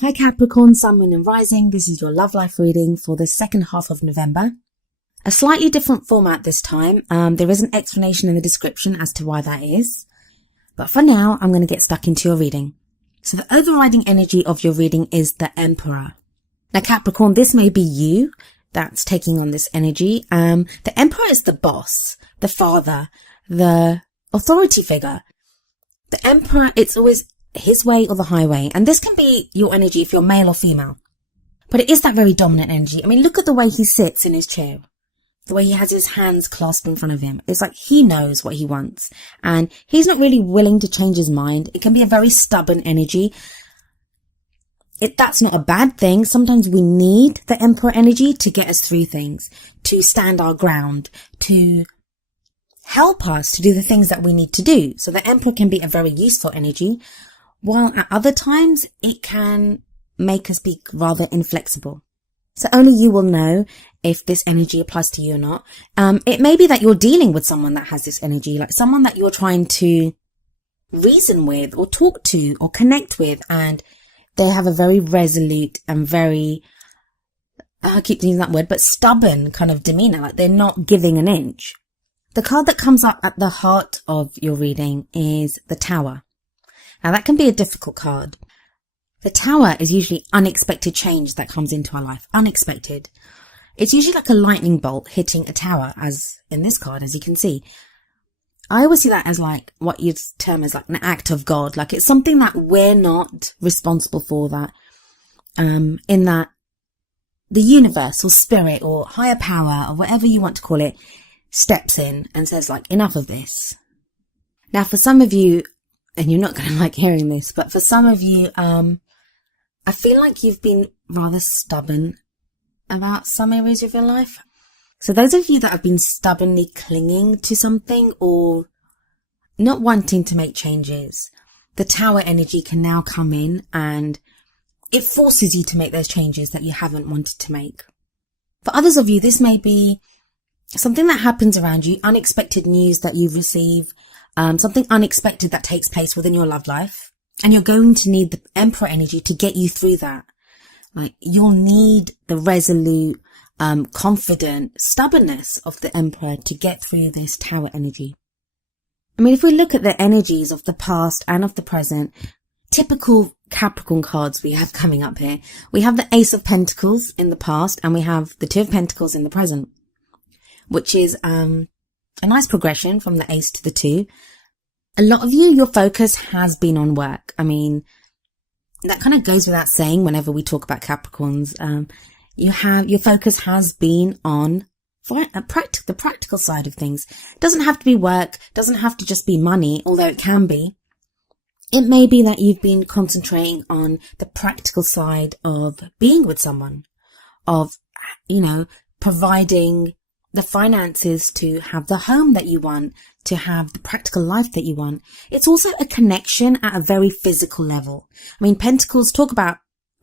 Hi Capricorn, Sun, Moon and Rising. This is your love life reading for the second half of November. A slightly different format this time. There is an explanation in the description as to why that is. But for now, I'm going to get stuck into your reading. So the overriding energy of your reading is the Emperor. Now Capricorn, this may be you that's taking on this energy. The Emperor is the boss, the father, the authority figure. The Emperor, it's always his way or the highway. And this can be your energy if you're male or female. But it is that very dominant energy. I mean, look at the way he sits in his chair. The way he has his hands clasped in front of him. It's like he knows what he wants. And he's not really willing to change his mind. It can be a very stubborn energy. That's not a bad thing. Sometimes we need the Emperor energy to get us through things. To stand our ground. To help us to do the things that we need to do. So the Emperor can be a very useful energy. While at other times, it can make us be rather inflexible. So only you will know if this energy applies to you or not. It may be that you're dealing with someone that has this energy, like someone that you're trying to reason with or talk to or connect with, and they have a very resolute and very, I keep using that word, but stubborn kind of demeanor, like they're not giving an inch. The card that comes up at the heart of your reading is the Tower. Now that can be a difficult card. The Tower is usually unexpected change that comes into our life. Unexpected. It's usually like a lightning bolt hitting a tower, as in this card, as you can see. I always see that as like what you'd term as like an act of God. Like it's something that we're not responsible for, that in that the universe or spirit or higher power or whatever you want to call it steps in and says like, enough of this. Now for some of you, and you're not going to like hearing this, but for some of you, I feel like you've been rather stubborn about some areas of your life. So those of you that have been stubbornly clinging to something or not wanting to make changes, the Tower energy can now come in and it forces you to make those changes that you haven't wanted to make. For others of you, this may be something that happens around you, unexpected news that you receive, something unexpected that takes place within your love life. And you're going to need the Emperor energy to get you through that. Like you'll need the resolute, confident stubbornness of the Emperor to get through this Tower energy. I mean, if we look at the energies of the past and of the present, typical Capricorn cards we have coming up here. We have the Ace of Pentacles in the past and we have the Two of Pentacles in the present, which is a nice progression from the Ace to the Two. A lot of you, your focus has been on work. I mean, that kind of goes without saying whenever we talk about Capricorns. Your focus has been on the practical side of things. It doesn't have to be work, doesn't have to just be money, although it can be. It may be that you've been concentrating on the practical side of being with someone, of, providing the finances to have the home that you want, to have the practical life that you want. It's also a connection at a very physical level. I mean, Pentacles talk about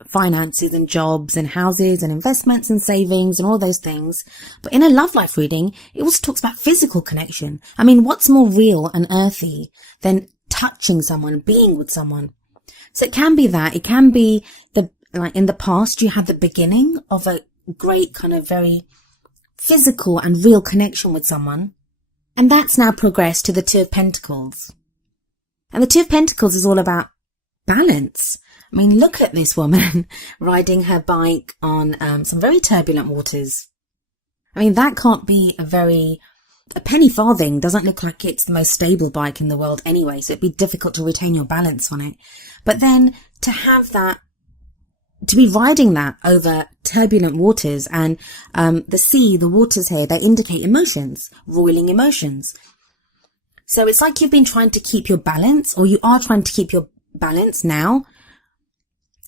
finances and jobs and houses and investments and savings and all those things. But in a love life reading, it also talks about physical connection. I mean, what's more real and earthy than touching someone, being with someone? So it can be that. It can be like in the past, you had the beginning of a great kind of very physical and real connection with someone. And that's now progressed to the Two of Pentacles. And the Two of Pentacles is all about balance. I mean, look at this woman riding her bike on some very turbulent waters. I mean, that can't be a penny farthing doesn't look like it's the most stable bike in the world anyway, so it'd be difficult to retain your balance on it. But then to have that, to be riding that over turbulent waters, and the sea, the waters here, they indicate emotions, roiling emotions. So it's like you've been trying to keep your balance, or you are trying to keep your balance now,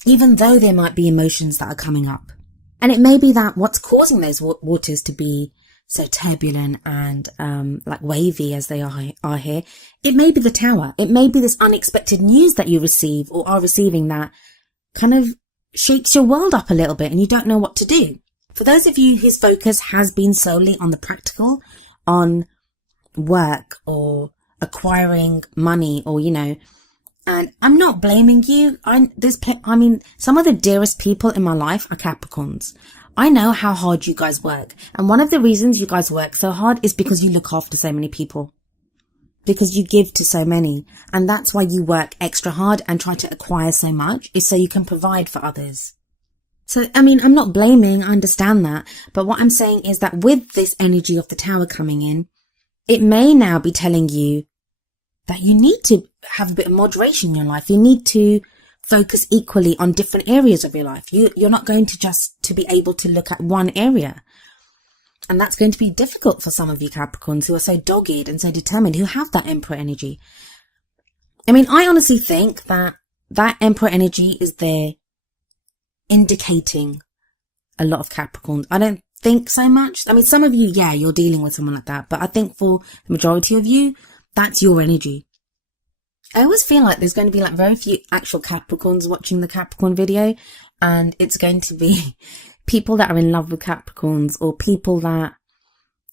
even though there might be emotions that are coming up. And it may be that what's causing those waters to be so turbulent and like wavy as they are here, it may be the Tower. It may be this unexpected news that you receive or are receiving that kind of shakes your world up a little bit and you don't know what to do. For those of you whose focus has been solely on the practical, on work or acquiring money or, And I'm not blaming you. Some of the dearest people in my life are Capricorns. I know how hard you guys work. And one of the reasons you guys work so hard is because you look after so many people. Because you give to so many. And that's why you work extra hard and try to acquire so much, is so you can provide for others. So, I'm not blaming, I understand that. But what I'm saying is that with this energy of the Tower coming in, it may now be telling you that you need to have a bit of moderation in your life. You need to focus equally on different areas of your life. You're not going to just to be able to look at one area. And that's going to be difficult for some of you Capricorns who are so dogged and so determined, who have that Emperor energy. I honestly think that Emperor energy is there indicating a lot of Capricorns. I don't think so much. Some of you, yeah, you're dealing with someone like that. But I think for the majority of you, that's your energy. I always feel like there's going to be like very few actual Capricorns watching the Capricorn video, and it's going to be people that are in love with Capricorns, or people that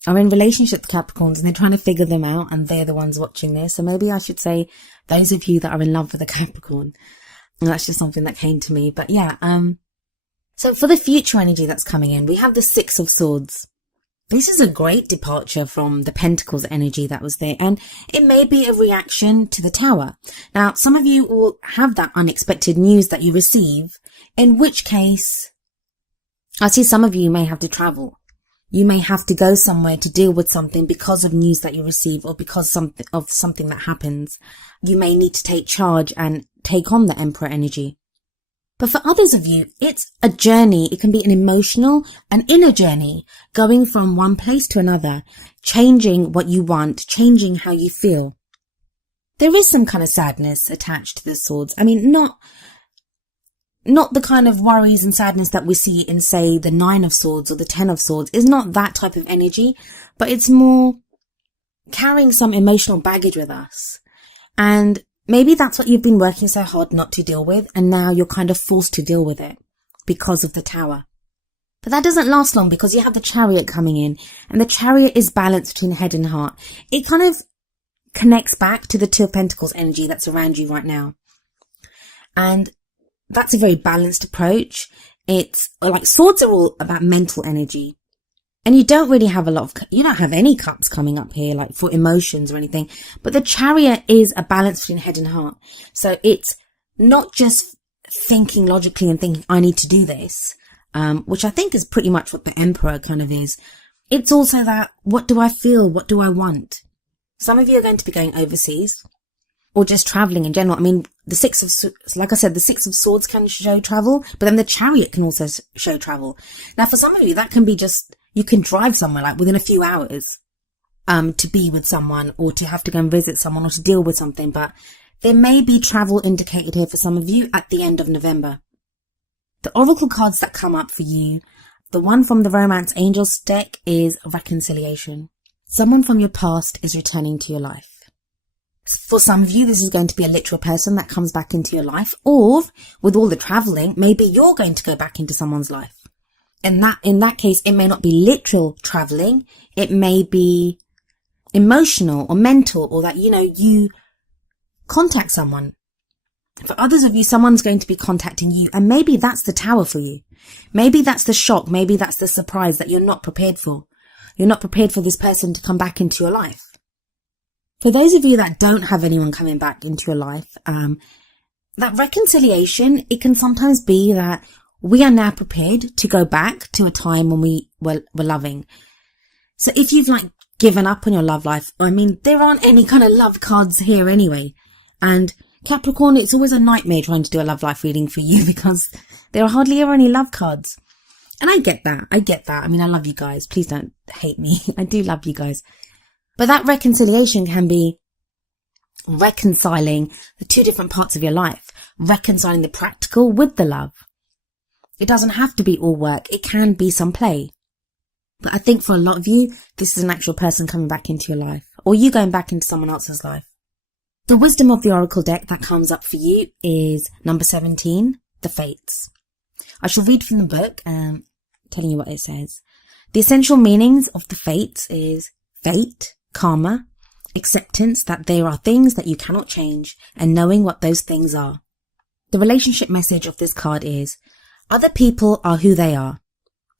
are in relationship with Capricorns and they're trying to figure them out, and they're the ones watching this. So maybe I should say those of you that are in love with a Capricorn. And that's just something that came to me. But yeah, so for the future energy that's coming in, we have the Six of Swords. This is a great departure from the Pentacles energy that was there, and it may be a reaction to the Tower. Now, some of you will have that unexpected news that you receive, in which case, I see some of you may have to travel. You may have to go somewhere to deal with something because of news that you receive, or because of something that happens. You may need to take charge and take on the Emperor energy. But for others of you, it's a journey. It can be an emotional, an inner journey, going from one place to another, changing what you want, changing how you feel. There is some kind of sadness attached to the swords. Not the kind of worries and sadness that we see in, say, the Nine of Swords or the Ten of Swords. It's not that type of energy, but it's more carrying some emotional baggage with us. And maybe that's what you've been working so hard not to deal with, and now you're kind of forced to deal with it because of the Tower. But that doesn't last long, because you have the Chariot coming in, and the Chariot is balanced between head and heart. It kind of connects back to the Two of Pentacles energy that's around you right now. And that's a very balanced approach. It's like swords are all about mental energy. And you don't really have you don't have any cups coming up here, like for emotions or anything. But the Chariot is a balance between head and heart. So it's not just thinking logically and thinking, I need to do this, which I think is pretty much what the Emperor kind of is. It's also that, what do I feel? What do I want? Some of you are going to be going overseas, or just traveling in general. The Six of Swords can show travel, but then the Chariot can also show travel. Now, for some of you, that can be just, you can drive somewhere like within a few hours, to be with someone, or to have to go and visit someone, or to deal with something. But there may be travel indicated here for some of you at the end of November. The Oracle cards that come up for you, the one from the Romance Angels deck is reconciliation. Someone from your past is returning to your life. For some of you, this is going to be a literal person that comes back into your life, or with all the traveling, maybe you're going to go back into someone's life. And in that case, it may not be literal traveling. It may be emotional or mental, or that, you contact someone. For others of you, someone's going to be contacting you, and maybe that's the Tower for you. Maybe that's the shock. Maybe that's the surprise that you're not prepared for. You're not prepared for this person to come back into your life. For those of you that don't have anyone coming back into your life, that reconciliation, it can sometimes be that we are now prepared to go back to a time when we were loving. So if you've given up on your love life, there aren't any kind of love cards here anyway. And Capricorn, it's always a nightmare trying to do a love life reading for you, because there are hardly ever any love cards. And I get that. I love you guys. Please don't hate me. I do love you guys. But that reconciliation can be reconciling the two different parts of your life, reconciling the practical with the love. It doesn't have to be all work. It can be some play. But I think for a lot of you, this is an actual person coming back into your life, or you going back into someone else's life. The wisdom of the Oracle deck that comes up for you is number 17, the Fates. I shall read from the book, telling you what it says. The essential meanings of the Fates is fate, karma, acceptance that there are things that you cannot change, and knowing what those things are. The relationship message of this card is, other people are who they are.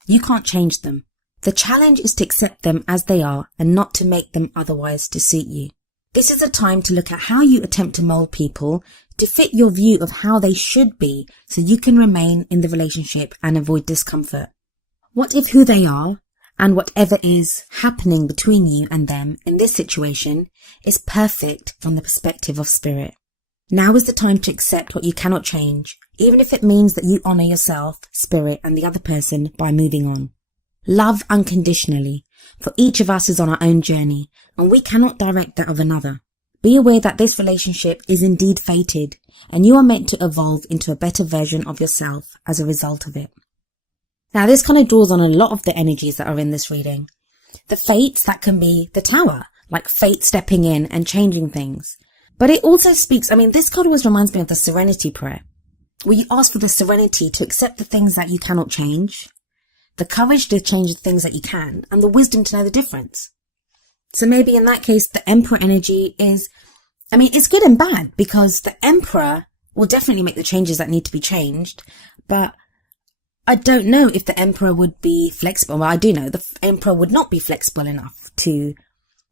You can't change them. The challenge is to accept them as they are and not to make them otherwise to suit you. This is a time to look at how you attempt to mold people to fit your view of how they should be so you can remain in the relationship and avoid discomfort. What if who they are and whatever is happening between you and them in this situation is perfect from the perspective of spirit? Now is the time to accept what you cannot change, even if it means that you honor yourself, spirit, and the other person by moving on. Love unconditionally, for each of us is on our own journey, and we cannot direct that of another. Be aware that this relationship is indeed fated, and you are meant to evolve into a better version of yourself as a result of it. Now, this kind of draws on a lot of the energies that are in this reading. The fates, that can be the tower, like fate stepping in and changing things. But it also speaks, this card always reminds me of the serenity prayer, where you ask for the serenity to accept the things that you cannot change, the courage to change the things that you can, and the wisdom to know the difference. So maybe in that case, the Emperor energy is, it's good and bad, because the Emperor will definitely make the changes that need to be changed, but I don't know if the Emperor would be flexible. Well, I do know the Emperor would not be flexible enough to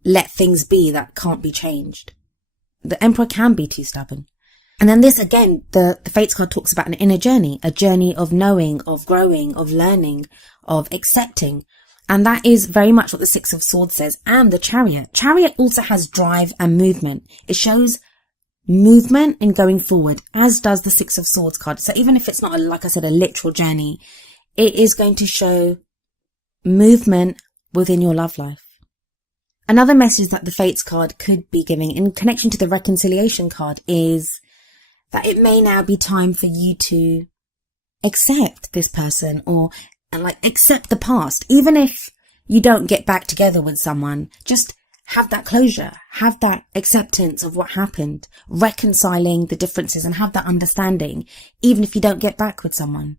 let things be that can't be changed. The Emperor can be too stubborn. And then this again, the Fates card talks about an inner journey, a journey of knowing, of growing, of learning, of accepting. And that is very much what the Six of Swords says, and the Chariot. Chariot also has drive and movement. It shows movement in going forward, as does the Six of Swords card. So even if it's not, like I said, a literal journey, it is going to show movement within your love life. Another message that the Fates card could be giving in connection to the Reconciliation card is that it may now be time for you to accept this person and accept the past. Even if you don't get back together with someone, just have that closure, have that acceptance of what happened, reconciling the differences and have that understanding, even if you don't get back with someone.